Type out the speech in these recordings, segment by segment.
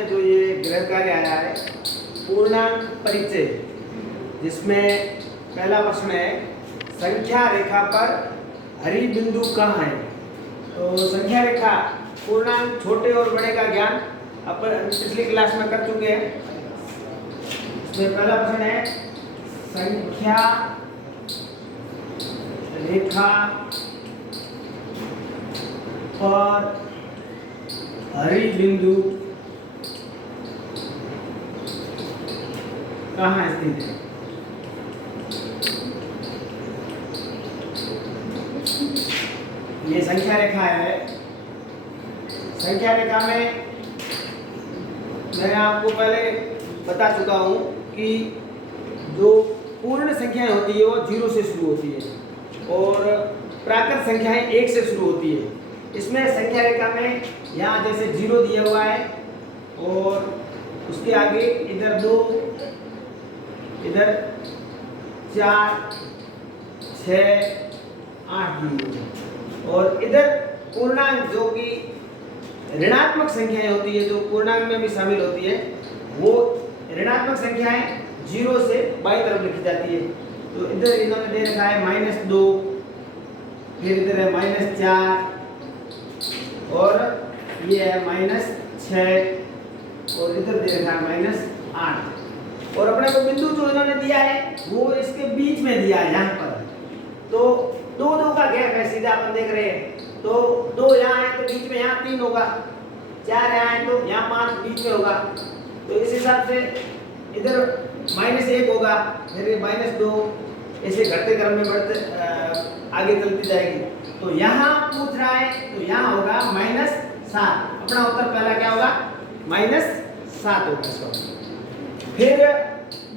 में जो ये गृह कार्य आया है पूर्णांक परिचय, जिसमें पहला प्रश्न है संख्या रेखा पर हरी बिंदु कहाँ है। तो संख्या रेखा पूर्णांक छोटे और बड़े का ज्ञान अपन पिछली क्लास में कर चुके हैं। इसमें पहला प्रश्न है संख्या रेखा पर हरी बिंदु कहाँ स्थित है। ये संख्या रेखा है। संख्या रेखा में मैंने आपको पहले बता चुका हूँ कि जो पूर्ण संख्याएं होती है वो 0 से शुरू होती है और प्राकृत संख्याएं 1 से शुरू होती है। इसमें संख्या रेखा में यहाँ जैसे 0 दिया हुआ है और उसके आगे इधर 2, इधर 4, 6, 8 दिए हुए और इधर पूर्णांक जो कि ऋणात्मक संख्याएं होती है, जो पूर्णांक में भी शामिल होती है, वो ऋणात्मक संख्याएं 0 से बाईं तरफ लिखी जाती है। तो इधर इन्होंने दे रखा है -2, फिर इधर है -4 और ये है -6 और इधर दे रखा है -8 और अपने को बिंदु जो इन्होंने दिया है वो इसके बीच में दिया है यहाँ पर। तो 2 का गैप है, सीधा अपन देख रहे हैं। तो 2 यहाँ है तो बीच में यहाँ 3 होगा, 4 यहाँ है तो यहाँ 5 बीच में होगा। तो इस हिसाब से इधर -1 होगा, फिर -2, ऐसे घटते क्रम में बढ़ते आगे चलती जाएगी। तो यहाँ पूछ रहा है तो यहाँ होगा -7। अपना उत्तर पहला क्या होगा, -7 होगा इसका। फिर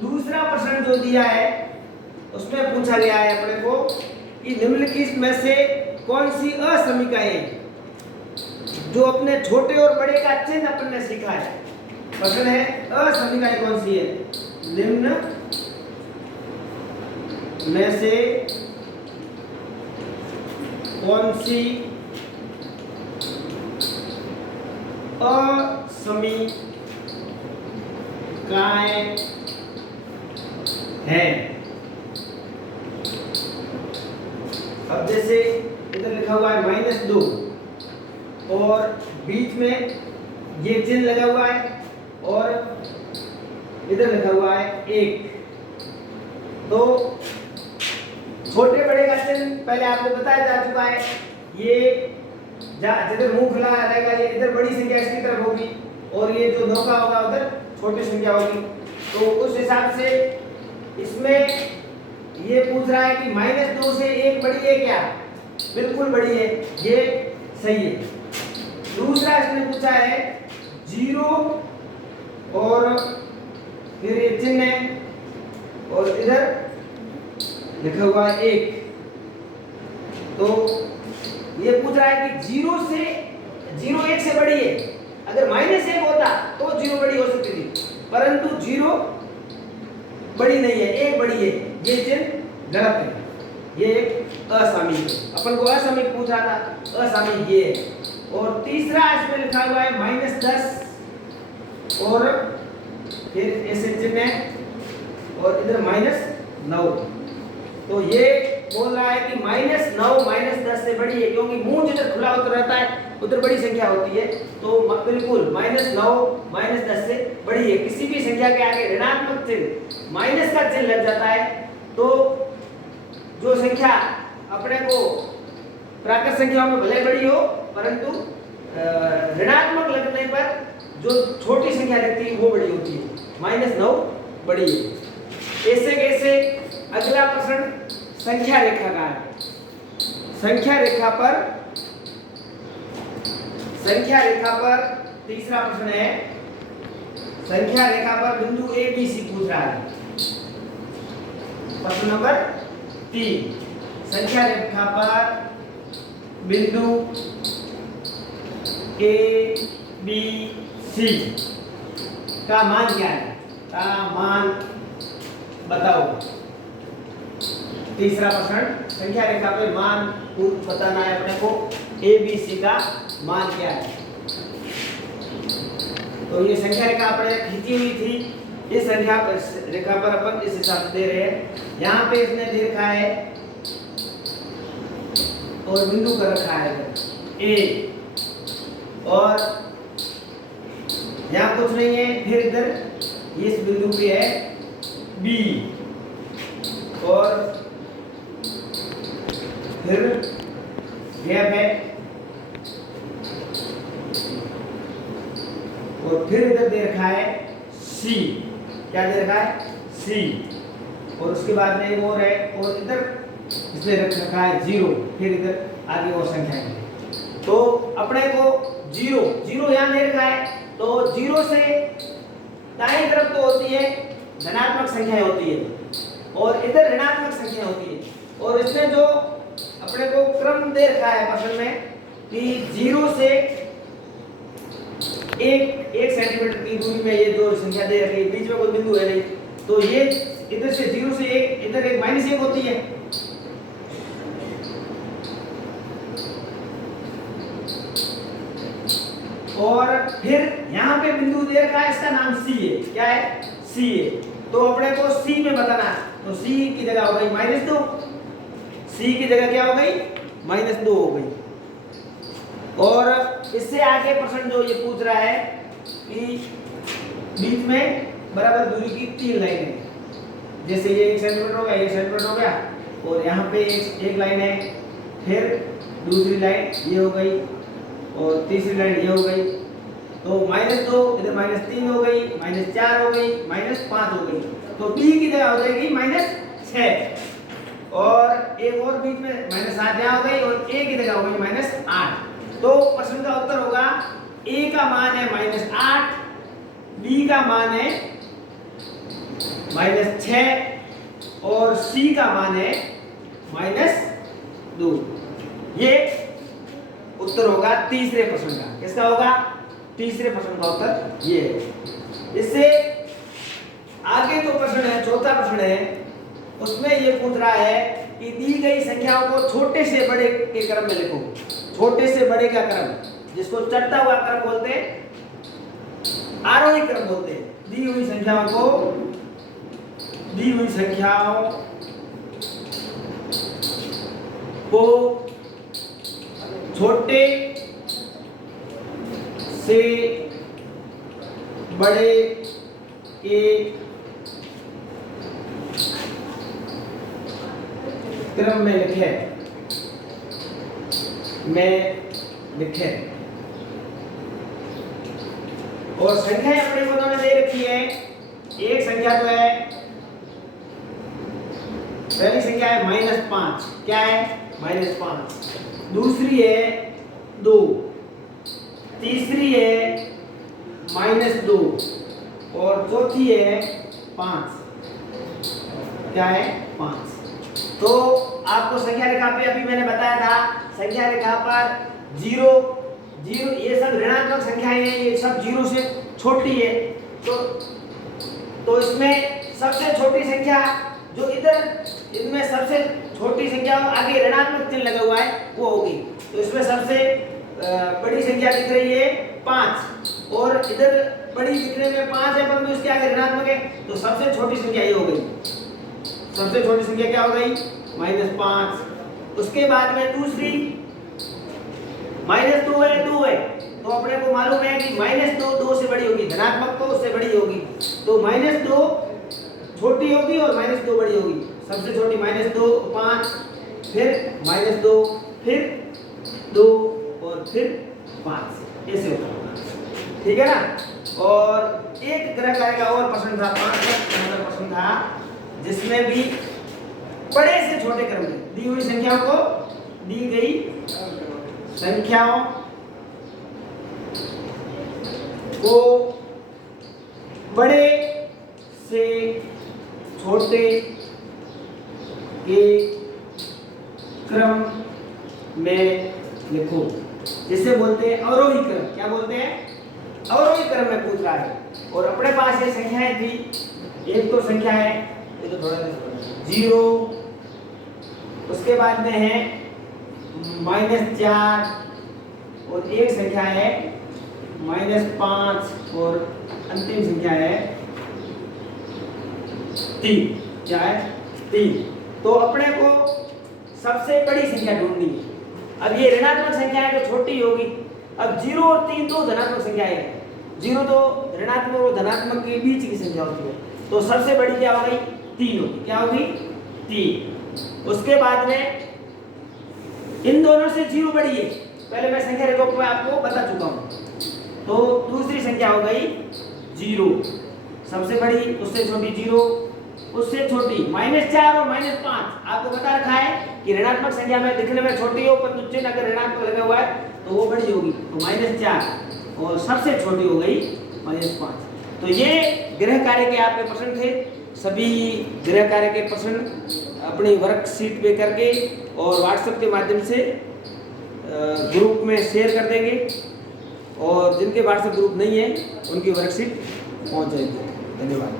दूसरा प्रश्न जो दिया है उसमें पूछा गया है अपने को कि निम्नलिखित में से कौन सी असमीकाएं जो अपने छोटे और बड़े का चिन्ह अपन ने सीखा है। प्रश्न है असमीकाएं कौन सी है, निम्न में से कौन सी असमीकाएं हैं। अब जैसे इधर लिखा हुआ है -2 और बीच में ये चिन्ह लगा हुआ है और इधर लिखा हुआ है 1। तो छोटे बड़े का चिन्ह पहले आपको बताया जा चुका है। ये जिधर मुंह खुला रहेगा ये इधर बड़ी संख्या इसकी तरफ होगी और ये जो नौका होगा उधर छोटी संख्या होगी। तो उस हिसाब से इसमें ये पूछ रहा है कि -2 से 1 बड़ी है क्या, बिल्कुल बड़ी है, ये सही है। दूसरा इसने पूछा है 0 और फिर ये चिन्ह है और इधर लिखा हुआ है 1। तो ये पूछ रहा है कि 0 1 से बड़ी है। अगर -1 होता तो 0 बड़ी हो सकती थी, परंतु 0 बड़ी नहीं है, 1 बड़ी है। ये चिन्ह गलत है, ये एक असामयिक है। अपन को असामयिक पूछा था, असामयिक ये है। और तीसरा इसमें लिखा हुआ है -10 और फिर ऐसे चिन्ह है और इधर -9। तो ये बोल रहा है कि -9 -10 से बड़ी है, क्योंकि मुंह जिधर खुला उधर रहता है उधर बड़ी संख्या होती है। तो बिल्कुल -9 -10 से बड़ी है। किसी भी संख्या के आगे ऋणात्मक चिन्ह माइनस का चिन्ह लग जाता है तो जो संख्या अपने को प्राकृत संख्याओं में भले बड़ी हो परंतु ऋणात्मक लगने पर जो छोटी संख्या लगती है वो बड़ी होती है। -9 बड़ी है। ऐसे कैसे अगला प्रश्न संख्या रेखा का है। संख्या रेखा पर तीसरा प्रश्न है संख्या रेखा पर बिंदु ABC पूछ रहा है। प्रश्न नंबर 3 संख्या रेखा पर बिंदु ABC का मान क्या है, का मान बताओ। तीसरा प्रश्न संख्या रेखा पे मान बताना है अपने को, ABC का मान क्या है। तो ये संख्या रेखा अपने खींची हुई थी, इस संख्या रेखा पर अपन इस हिसाब से दे रहे हैं। यहाँ पे इसने दे रखा है और बिंदु कर रखा है ए, और यहाँ कुछ नहीं है। फिर इधर इस बिंदु पे है बी, और फिर गैप है, और फिर इधर दे रखा है सी। क्या दे रखा है? सी। और उसके बाद में एक और है, और इधर इसने रख रखा है 0। फिर इधर आगे और संख्या है। तो अपने को 0 यहाँ दे रखा है, तो 0 से दाएं तरफ तो होती है धनात्मक संख्याएं होती है, और इधर ऋणात्मक संख्या होती है। और इसमें जो अपने को क्रम दे रखा है प्रश्न में कि 0 से 1 सेंटीमीटर की दूरी में ये जो संख्या दे रखी है, बीच में कोई बिंदु है नहीं, तो ये इधर से 0 से 1, इधर एक -1 होती है। और फिर यहाँ पे बिंदु दे रखा है, इसका नाम सी है। क्या है? सी है। तो अपने को सी में बताना है, तो सी की जगह हो गई -2, सी की जगह क्या हो गई? -2 हो गई। और इससे आगे प्रश्न जो ये पूछ रहा है कि बीच में बराबर दूरी की 3 लाइनें, जैसे ये 1 सेंटीमीटर हो गया, 1 सेंटीमीटर हो गया, और यहाँ पे एक लाइन है, फिर दूसरी लाइन ये हो गई, और तीसरी लाइन ये हो गई। तो -2 इधर -3 हो गई, -4 हो गई, -5 हो गई। तो बी की जगह हो जाएगी -6, और एक और बीच में -7 यहाँ हो गई, और ए की जगह हो गई -8। तो प्रश्न का उत्तर होगा ए का मान है -8, बी का मान है -6, और सी का मान है -2। ये उत्तर होगा तीसरे प्रश्न का। किसका होगा? तीसरे प्रश्न का उत्तर ये है। इससे आगे जो प्रश्न है, चौथा प्रश्न है, उसमें ये पूछ रहा है कि दी गई संख्याओं को छोटे से बड़े के क्रम में लिखो। छोटे से बड़े का क्रम, जिसको चढ़ता हुआ क्रम बोलते हैं, आरोही क्रम बोलते हैं। दी हुई संख्याओं को छोटे से बड़े के क्रम में लिखे। और संख्याएं अपने को उन्होंने दे रखी है। एक संख्या जो है, पहली संख्या है -5। क्या है? -5। दूसरी है 2, तीसरी है -2, और चौथी है 5। क्या है? 5। तो आपको संख्या रेखा पे अभी मैंने बताया था, संख्या रेखा पर 0 ये सब ऋणात्मक संख्याएं हैं, ये सब 0 से छोटी है। तो इसमें सबसे छोटी संख्या जो इनमें सबसे छोटी संख्या आगे ऋणात्मक चिन्ह लगा हुआ है वो होगी। तो इसमें सबसे बड़ी संख्या दिख रही है 5, और इधर बड़ी दिखने में 5 है, परंतु इसके आगे ऋणात्मक है, तो सबसे छोटी संख्या ये हो गई। सबसे छोटी संख्या क्या हो गई? -5। उसके बाद में दूसरी -2 है, तो अपने को मालूम है कि -2 से बड़ी होगी, धनात्मक तो उससे बड़ी होगी। तो -2 छोटी होगी और -2 बड़ी होगी। सबसे छोटी -2, 5, फिर -2, फिर 2, और फिर 5। ऐसे होगा। ठीक है ना? और एक ग्रह कार्य का और प्रश्न था, 5 नंबर प्रश्न था, जिसमें भी बड़े से छोटे क्रम में दी हुई संख्याओं को, दी गई संख्याओं को बड़े से छोटे के क्रम में लिखो। जिसे बोलते हैं अवरोही क्रम। क्या बोलते हैं? अवरोही क्रम में पूछ रहा है। और अपने पास ये संख्याएं थी। एक तो संख्या है, ये तो थोड़ा 0, उसके बाद में है -4, और एक संख्या है -5 और अंतिम संख्या है 3। क्या है? 3। तो अपने को सबसे बड़ी संख्या ढूंढनी है। अब ये ऋणात्मक संख्या है तो छोटी होगी। अब 0 और 3 दो धनात्मक संख्याएं हैं। 0 तो ऋणात्मक और धनात्मक के बीच की संख्या होती है, तो सबसे बड़ी क्या हो गई? 3 होगी। क्या होगी? 3। उसके बाद में इन दोनों से 0 बड़ी है, पहले मैं संख्या रेखा में आपको बता चुका हूं। तो दूसरी संख्या हो गई 0, सबसे बड़ी, उससे छोटी 0, उससे छोटी -4 और -5। आपको बता रखा है कि ऋणात्मक संख्या में दिखने में छोटी हो पर चिन्ह अगर ऋणात्मक लगा हुआ है तो वो बड़ी होगी, तो -4 और सबसे छोटी हो गई -5। तो ये गृह कार्य के आपके प्रश्न थे। सभी गृह कार्य के प्रश्न अपनी वर्कशीट पे करके और व्हाट्सएप के माध्यम से ग्रुप में शेयर कर देंगे, और जिनके व्हाट्सएप ग्रुप नहीं है उनकी वर्कशीट पहुंच जाएगी। धन्यवाद।